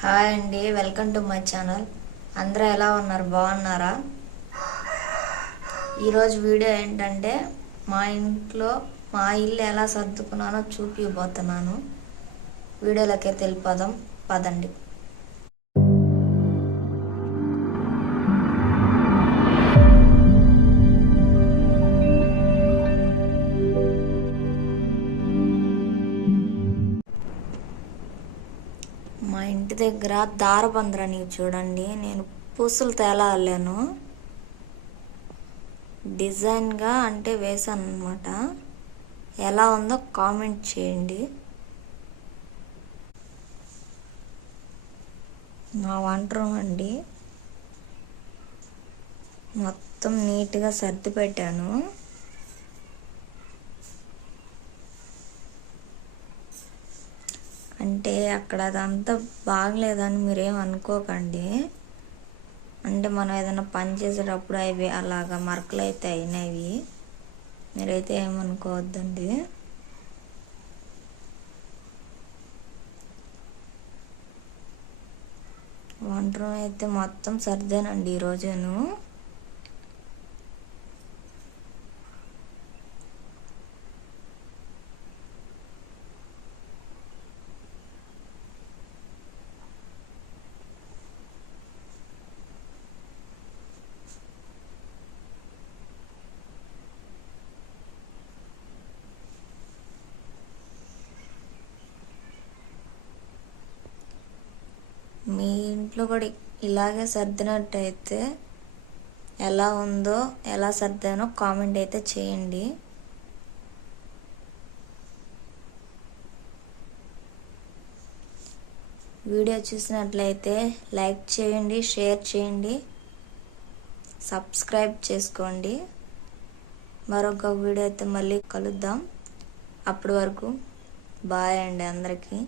Hi అండి, welcome to my channel. అందరూ ఎలా ఉన్నారు? బాగున్నారా? ఈరోజు వీడియో ఏంటంటే మా ఇల్లు ఎలా సర్దుకున్నానో చూపిపోతున్నాను. వీడియోలోకి వెళ్ళిపోదాం పదండి. మా ఇంటి దగ్గర దారబంద్రని చూడండి, నేను పూసలు తేలాను డిజైన్గా అంటే వేసాను అనమాట. ఎలా ఉందో కామెంట్ చేయండి. మా వంట రూమ్ అండి, మొత్తం నీట్గా సర్ది పెట్టాను. అంటే అక్కడ అదంతా బాగలేదని మీరేం అనుకోకండి. అంటే మనం ఏదైనా పని చేసేటప్పుడు అవి అలాగా మరకలు అయితే అయినవి, మీరైతే ఏమనుకోవద్దండి. వంట రూమ్ అయితే మొత్తం సర్దానండి ఈరోజును. మీ ఇంట్లో కూడా ఇలాగే సర్దినట్టయితే ఎలా ఉందో, ఎలా సర్దానో కామెంట్ అయితే చేయండి. వీడియో చూసినట్లయితే లైక్ చేయండి, షేర్ చేయండి, సబ్స్క్రైబ్ చేసుకోండి. మరొక వీడియో అయితే మళ్ళీ కలుద్దాం. అప్పటి వరకు బాయ్ అండి అందరికీ.